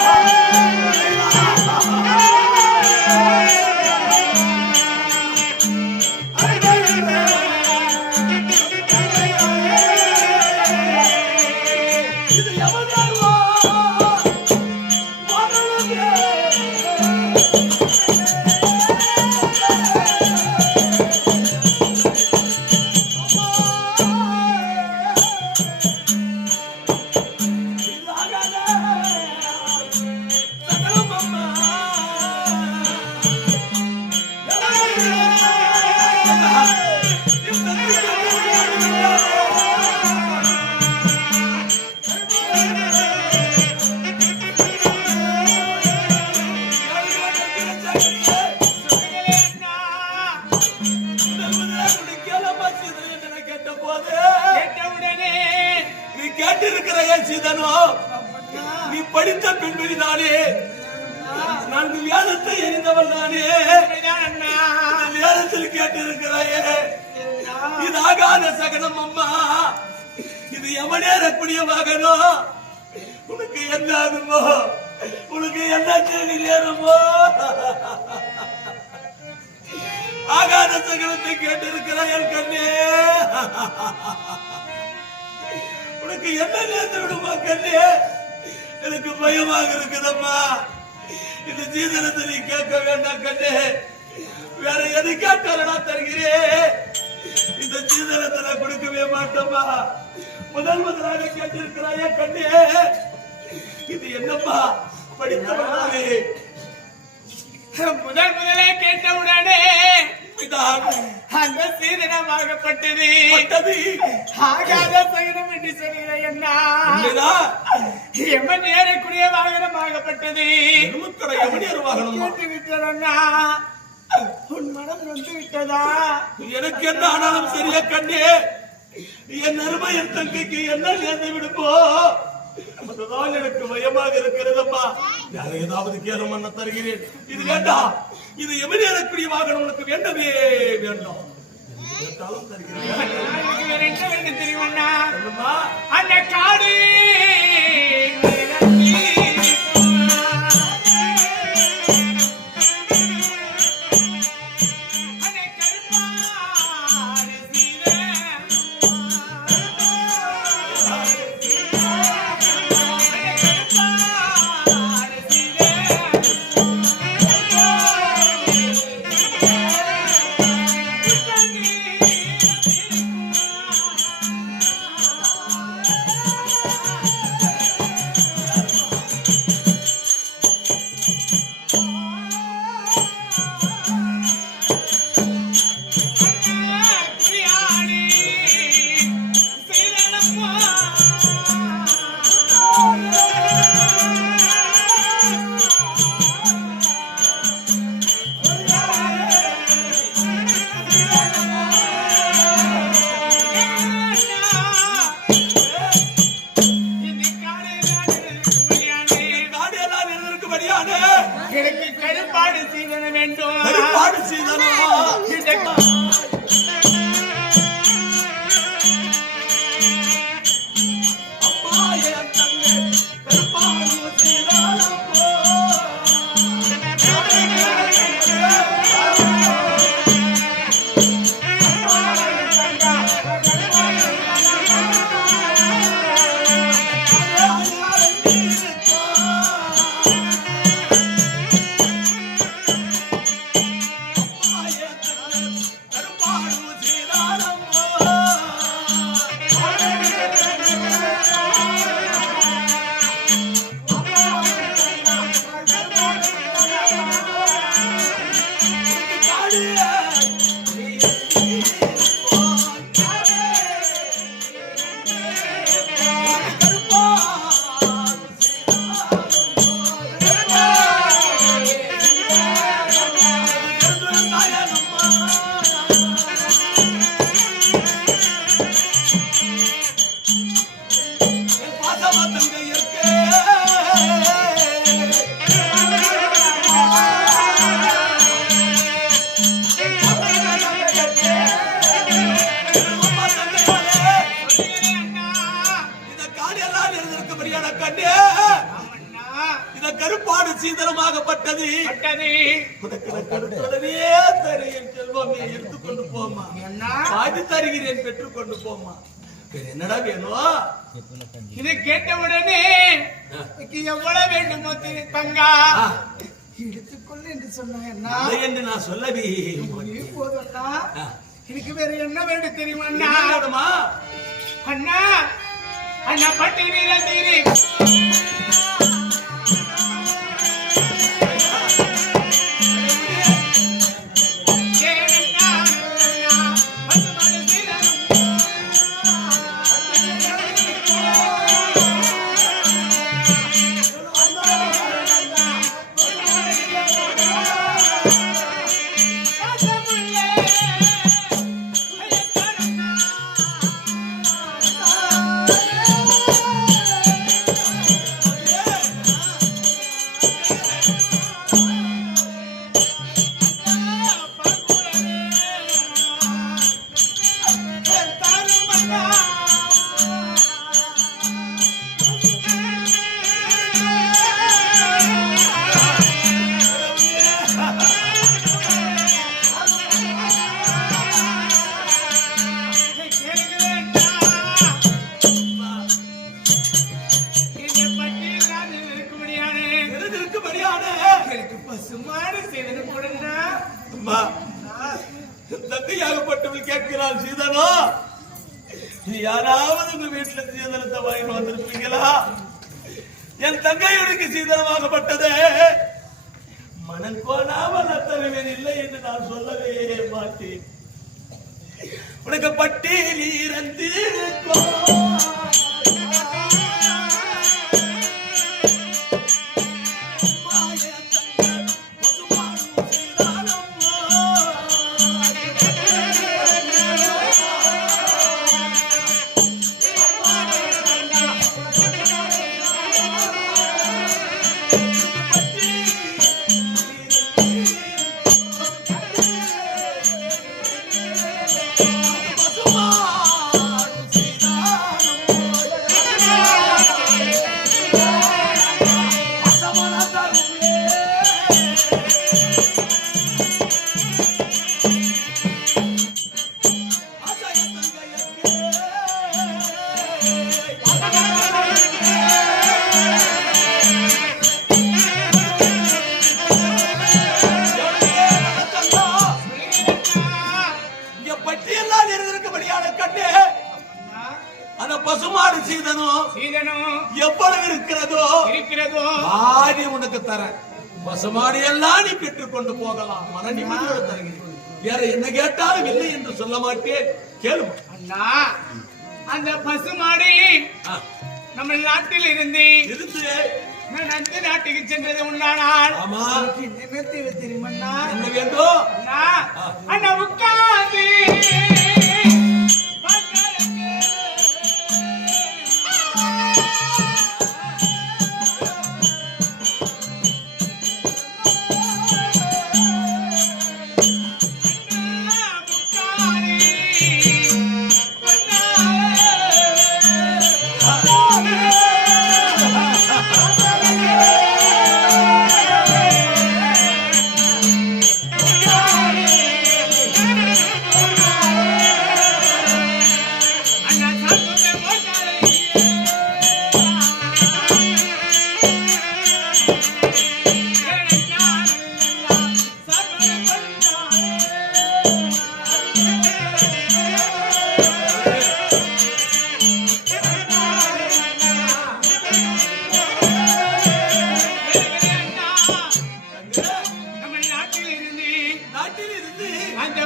Hey! எனக்கு என்ன நேர்ந்து விடுமா கண்ணே எனக்கு பயமாக இருக்குதம்மா. இந்த சீதனத்தை நீ கேட்க வேண்டாம் கண்ணே. வேற எது கேட்டாலும் நான் தருகிறேன். இந்த சீதனத்தை நான் கொடுக்கவே மாட்டோமா முதல் முதலாக கேட்டிருக்கிறாயே கண்ணே. இது என்னம்மா? படித்தவனாலே. முதல் முதலே கேட்டவுடனே அந்த சீதனமாகப்பட்டது பட்டது. ஆகாத சகனம் என்று சொல்கிற அண்ணா. உண்மைதான். எம்மன் ஏறக்கூடிய வாகனமாகப்பட்டது. விட்டதண்ணா உன் மனம் நொந்து விட்டதா எனக்கு என்ன ஆனாலும் சரியா கண்ணே. என் அருமை என் தங்கைக்கு என்ன நேர்ந்து விடுமோ? அதுதான் எனக்கு பயமாக இருக்கிறதம்மா வேற ஏதாவது கேளும் என்ன தருகிறேன். இது வேண்டாம் இது எமனி எனக்குரிய வாகனம் உனக்கு வேண்டவே வேண்டாம். கேட்டாலும் தருகிறேன். என்ன வேண்டும் என்னம்மா? அந்த காடு. நின்றிருக்கும்படியான எனக்கு கருப்பாடு சீதன வேண்டும். கருப்பாடு செய்தனா இந்த இந்த கருப்பாடு சீதனமாகப்பட்டது. தருகிறேன் செல்வமே எடுத்துக்கொண்டு போமா பாதி தருகிறேன் பெற்றுக்கொண்டு போமா என்னடா வேணும்? இதை கேட்டவுடனே எவ்வளவு வேண்டுமோ தங்கா? எடுத்துக்கொள்ள என்று அதை என்று நான் சொல்லவே ஆ, எனக்கு வேற என்ன வேண்டும் தெரியுமா அண்ணா என்ன வேணுமா? அண்ணா வீரன் தீரி பசுமாடு எல்லாம் நீ பெற்றுக் கொண்டு போகலாம் மன நிம்மதியோடு தருகிறேன். வேற என்ன கேட்டாலும் இல்லை என்று சொல்ல மாட்டேன். கேளு. அண்ணா அந்த பசுமாடு நம்ம நாட்டில் இருந்து இருந்து நான் அந்த நாட்டுக்கு சென்றது உண்டானால் ஆமா. என்ன தேவை தெரியுமா என்ன வேண்டும்? அண்ணா அண்ணா உட்காந்து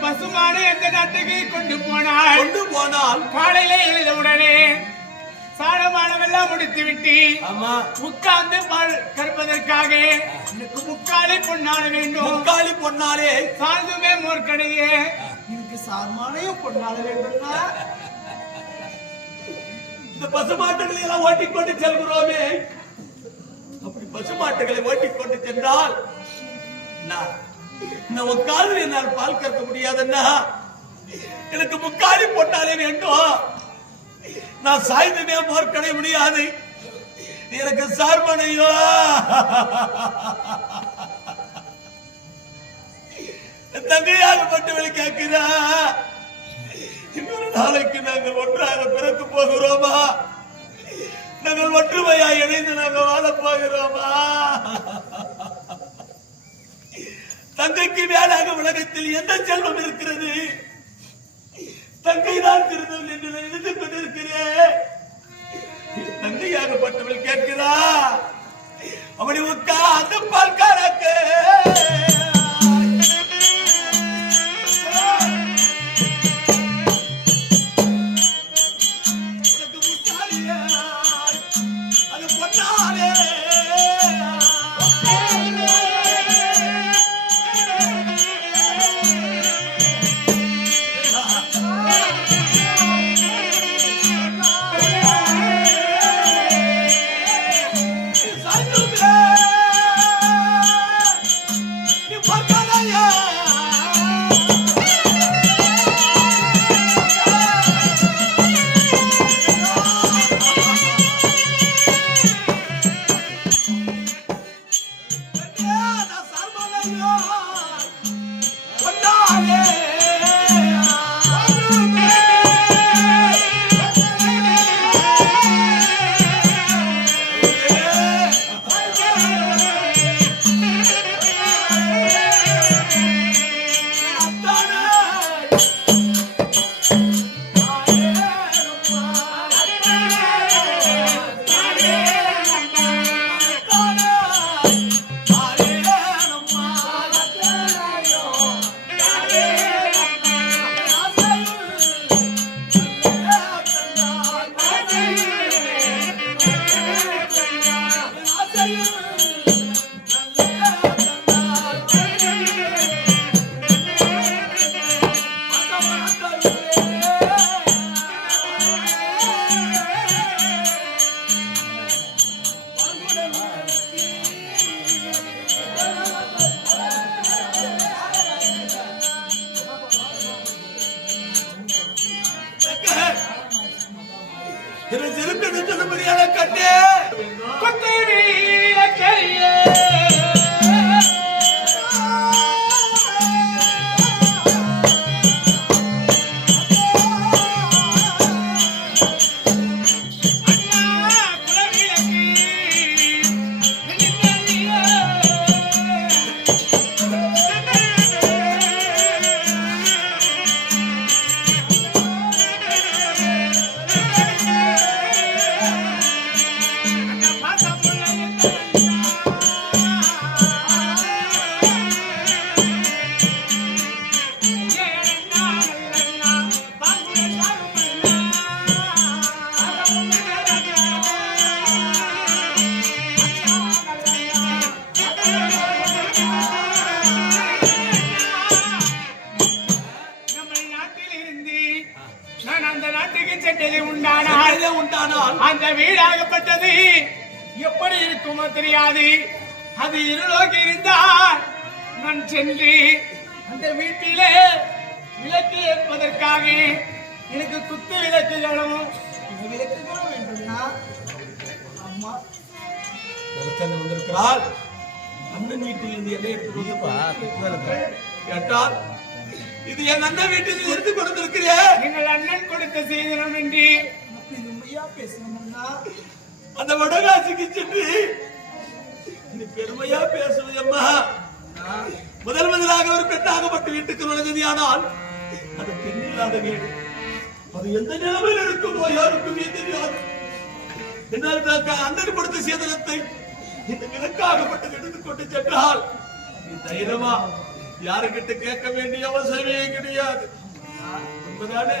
பசுமாடு எந்த நாட்டுக்கு கொண்டு போனாள்? கொண்டு போனால் காலையில எழுத உடனே சாணமானவெல்லாம் முடித்து விட்டு ஆமா. உட்கார்ந்து பால் கற்பதற்காக முக்காலை பொன்னாட வேண்டும். முக்காலி பொன்னாலே சார்ந்துமே மோர்க்கடையே சாமானையும் சார்மானையும் வேண்டும் வேண்டும்னா? இந்த பசுமாட்டுகளை எல்லாம் ஓட்டிக்கொண்டு செல்கிறோமே. அப்படி பசுமாட்டுகளை ஓட்டிக்கொண்டு சென்றால் நான் நான் என்னால் பால் கறக்க முடியாதுன்னா எனக்கு முக்காலி போட்டாலே வேண்டும்? நான் சாய்ந்தமே போர்க்கடை முடியாது. எனக்கு சார்பனையோ தங்கையாகப்பட்டவள் கேட்கிறா இன்னொரு நாளைக்கு நாங்கள் ஒன்றாக பிறக்க போகிறோமா? நாங்கள் ஒற்றுமையா இணைந்து நாங்கள் வாழ போகிறோமா? தங்கைக்கு மேலாக உலகத்தில் எந்த செல்வம் இருக்கிறது? தங்கை தான் திருந்தல் என்று நான் நினைத்து கொண்டிருக்கிறேன். என் தங்கையாகப்பட்டவள் கேட்கிறா அவனை உட்கா அந்த என்னை அந்த வீடாகப்பட்டது. எப்படி இருக்குமோ தெரியாது. அது இருளோக்கி இருந்தால் நான் சென்று அந்த வீட்டிலே விளக்கு ஏற்பதற்காக எனக்கு குத்து விளக்குகளும் இந்த விளக்குகளும் வேண்டும்னா அம்மா. வந்திருக்கிறாள். அண்ணன் வீட்டில் இருந்து என்ன எடுத்து கேட்டால் இது என் அண்ணன் வீட்டில் எடுத்து கொடுத்திருக்கிறேன். எங்கள் அண்ணன் கொடுத்த செய்தனம் என்று பெருமையா பேசணும்னா அந்த வடகாசிக்கு சென்று நீ பெருமையா பேசணும் அம்மா. முதல் முதலாக ஒரு பெண்ணாகப்பட்ட வீட்டுக்கு நுழைந்ததியானால் அது பெண்ணில்லாத வீடு. அது எந்த நிலைமையில் இருக்குமோ யாருக்குமே தெரியாது. என்னால் அண்ணன் கொடுத்த சேதனத்தை இந்த விலக்காகப்பட்டு எடுத்து கொண்டு சென்றால் நீ தைரியமா யாருக்கிட்ட கேட்க வேண்டிய அவசியமே கிடையாது. உண்மைதானே?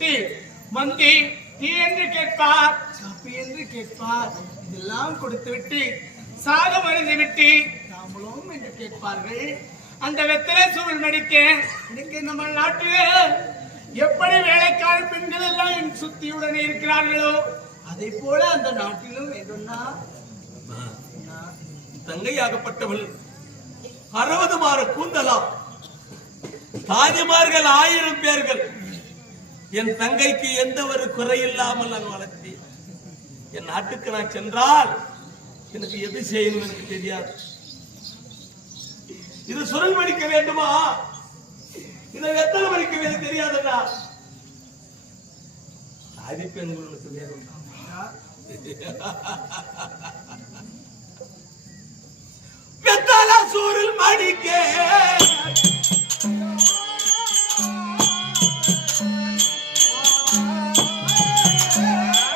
விட்டு வந்து டீ என்று கேட்பார்? சாப்பி என்று கேட்பார். இதெல்லாம் கொடுத்து விட்டு சாதம் அறிந்து விட்டு நாமளும் என்று கேட்பார்கள். அந்த வெத்தலை சூழல் நடிக்க இன்னைக்கு நம்ம நாட்டிலே எப்படி வேலைக்கார பெண்கள் எல்லாம் என் சுத்தியுடனே இருக்கிறார்களோ அதை போல அந்த நாட்டிலும் எதுன்னா தங்கையாகப்பட்டவள் அறுபது மாற கூந்தலாம் தாதிமார்கள் ஆயிரம் பேர்கள். என் தங்கைக்கு எந்த ஒரு குறையில்லாமல் நான் வளர்த்தேன். என் நாட்டுக்கு நான் சென்றால் எனக்கு எது செய்யணும் எனக்கு தெரியாது. இது சுருள் மடிக்க வேண்டுமா? இதை வெத்தல் மடிக்க வேண்டும் தெரியாதடா. அதி பெண்களுக்கு வேணும் வெத்தல சூரில் மடிக்க. Yeah.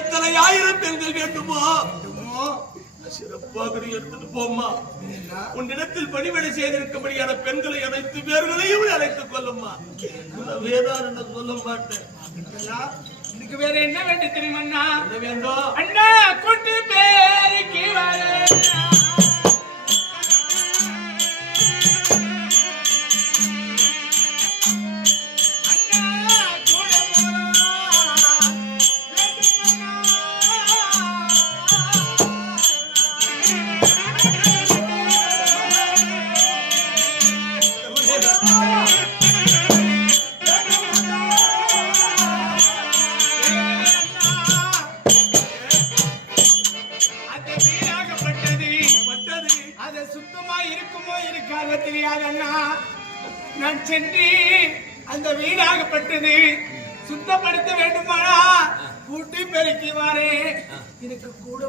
எத்தனை ஆயிரம் பெண்கள் வேண்டுமோ? சிறப்பாக நீ எடுத்துட்டு போம்மா. உன்னிடத்தில் பணிவிடை செய்திருக்கும்படியான பெண்களை அனைத்து பேர்களையும் அழைத்துக் கொள்ளும்மா. நான் வேதார் என்று சொல்ல மாட்டேன். இதுக்கு வேற என்ன வேண்டும் தெரியுமா? என்ன வேண்டும்? அண்ணா கூட்டு பேருக்கு வர சென்று அந்த வீடாகப்பட்டது. சுத்தப்படுத்த வேண்டுமானா கூட்டி பெருக்கி வாரே. எனக்கு கூட